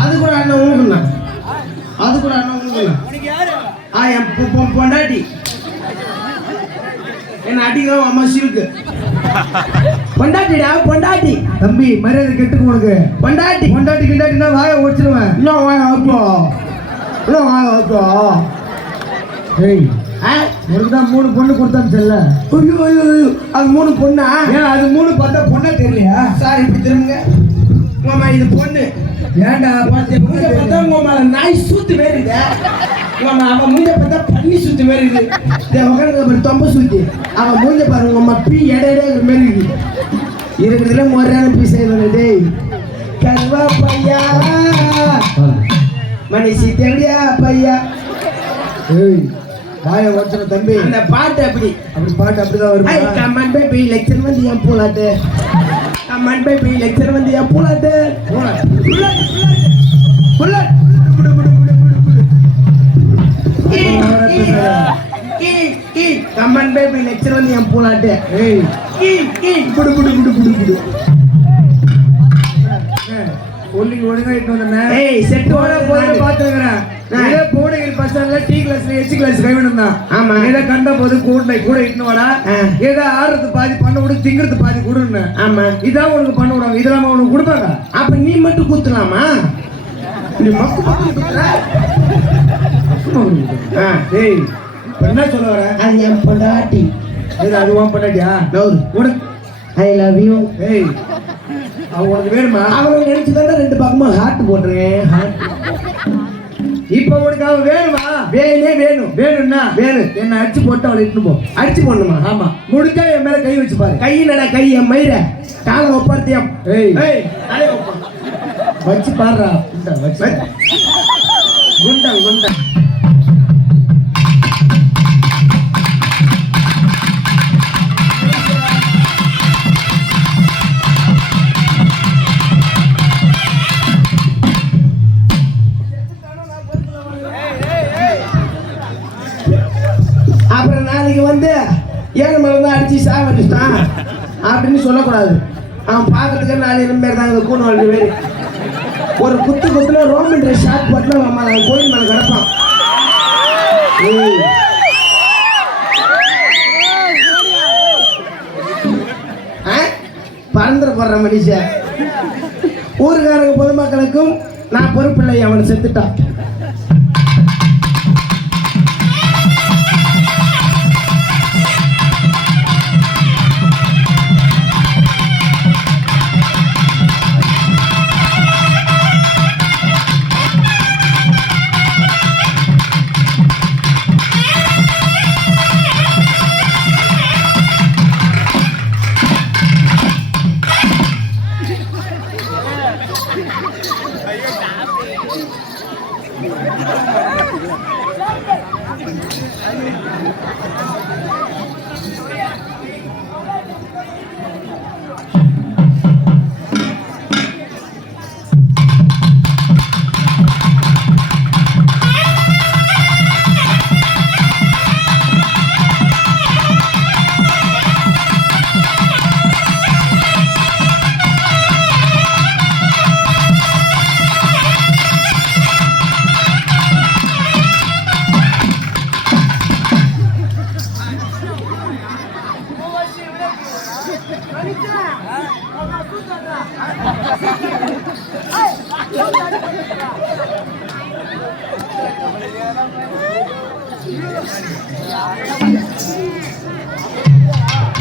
அது கூட அண்ணன் உங்களுக்கு அது கூட அண்ணன் உங்களுக்கு என் பொண்டாட்டி என்ன அடிக்கிறோம் அம்மா சிவுக்கு பொண்டாட்டிடா பொண்டாட்டி. தம்பி மரியாதை கெட்டுக்கு உனக்கு. பொண்டாட்டி பொண்டாட்டி கிண்டாட்டினா வாயை ஒடிச்சிருவேன். இன்னும் வாய வைப்போ இன்னும் வாய வைப்போ. ஏய் உனக்கு தான் 3 பொண்ணு கொடுத்தாச்சுல்ல. ஐயோ ஐயோ ஐயோ அது 3 பொண்ணா? ஏன் அது 3 பார்த்தா பொண்ணா தெரியலையா? சார் இப்படி திரும்புங்க. உமா இது பொண்ணு. ஏன்டா மூஞ்ச பார்த்தா உங்க மேல நாய் சூத்து வேறுது. உமா அவன் மூஞ்ச பார்த்தா பன்னி சூத்து வேறுது. உட்காந்து தொம்ப சூத்தி அவன் மூஞ்ச பாருங்க உமா பீ இடையிட மாரி இருக்கிறதுல முறையான பீஸ் டேய் கருவா பையா மனுஷி தேவையா பையா. ஏய் வாயை வச்சன தம்பி. அந்த பாட்டு அப்படி பாட்டு அப்படிதான் வரும். கமெண்ட் பேபி லெக்சர் வந்து என் போலாட்டு. கமெண்ட் பேபி லெக்சர் வந்து என் போலாட்டு. கமெண்ட் பேபி லெக்சர் வந்து என் போலாட்டு. புடு புடு புடு புடு புடு. ஒல்லிங்க ஒழுங்கா இட்டு வந்தேன். ஏய் செட் போட பாத்துக்கிறேன். இதே போடுகிற பசங்கல டி கிளாஸ்ல எச் கிளாஸ் கைவிடும் தான். ஆமா இத கண்ட போது கூட இட்டு வாடா. ஏதா ஆடுறது பாதி பண்ண விடு திங்கிறது பாதி கொடுன்னு. ஆமா இதான் உனக்கு பண்ண விடுவாங்க. இதெல்லாம் உனக்கு கொடுப்பாங்க. அப்ப நீ மட்டும் குத்துலாமா? நீ மக்கு மக்கு குத்துற. ஏய் என்ன சொல்ல வர? அது என் பொண்டாட்டி. இது அதுவும் பொண்டாட்டியா? உனக்கு ஐ லவ் யூ. ஏய் அவனுக்கு வேணுமா? அவன் நினைச்சுதான் 2 பக்கமா ஹார்ட் போடுறேன். இப்ப உனக்கு அவன் வேணுமா? வேணும்னா வேணும். என்ன அடிச்சு போட்டு அவளை இட்டுன்னு போ. அடிச்சு போடணுமா? ஆமா முடிஞ்சா என் மேல கை வச்சு பாரு. கை நட கை என் மயிர காலை ஒப்பார்த்தியம். ஏய் தலையை ஒப்பா வச்சு பாடுறா. வச்சு குண்டா குண்டா. அப்புறம் நாளைக்கு வந்து 7 மணி தான் அடிச்சு சாவடிச்சிட்டான் அப்படின்னு சொல்லக்கூடாது. அவன் பார்க்கறதுக்கு 4 பேர் தான் கூணு வாழ்க்கை பேர். ஒரு குத்துல ரோமன் ட்ரெஸ் ஷார்ட் போட்டு அவன் கோயில் மேலே கிடப்பான். பறந்துட போடுற மனுஷன். ஊருக்காரங்க பொதுமக்களுக்கும் நான் பொறுப்பில்லை. அவனை செத்துட்டான்.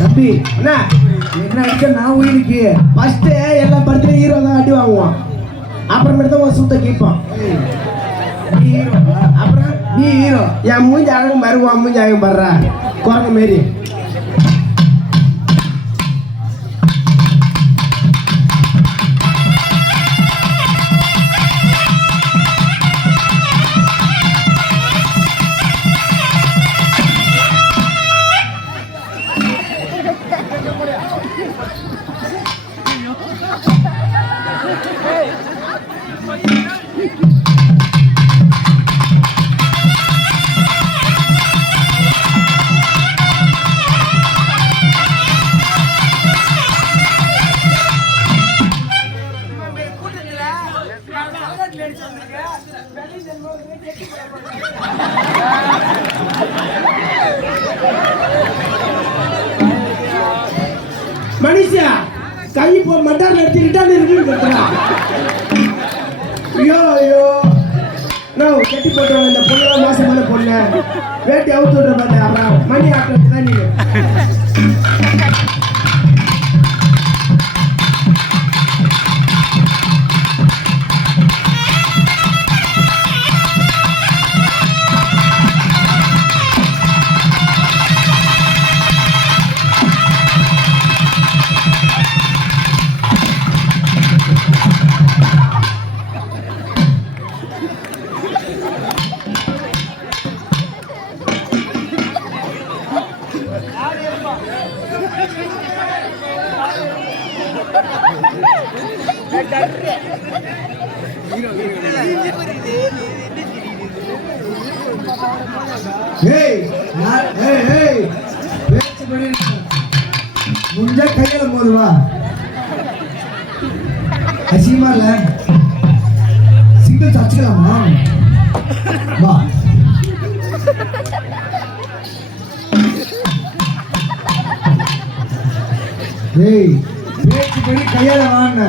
தம்பி என்ன அடிக்க நான் உயிருக்கு ஃபர்ஸ்ட் எல்லா படத்துலயும் ஹீரோ தான் அடி வாங்குவான். அப்புறமேட்டு தான் ஒரு சுத்த கேட்பான். அப்புறம் நீ ஹீரோ. என் மூஞ்சி அழகும் மருவான் மூஞ்சி அழகும் படுறா குரங்கு மாரி. மனுஷா கை போ மட்டார் எடுத்துக்கிட்டா இருக்குன்னு ஐயோ ஐயோ நான் கட்டி போட்டு இந்த பொண்ணெல்லாம் மோசமான பொண்ணு வேட்டி அவுத்து விட்ற பார்த்தேன் அப்புறம் மணி ஆக்கிறது தான் நீங்க முடிஞ்சா கையில போதுவா அசிங்கமா இல்ல சிங்கிள் அச்சுக்கலாமா வா ஏய் பேச்சு படி கையால வாங்க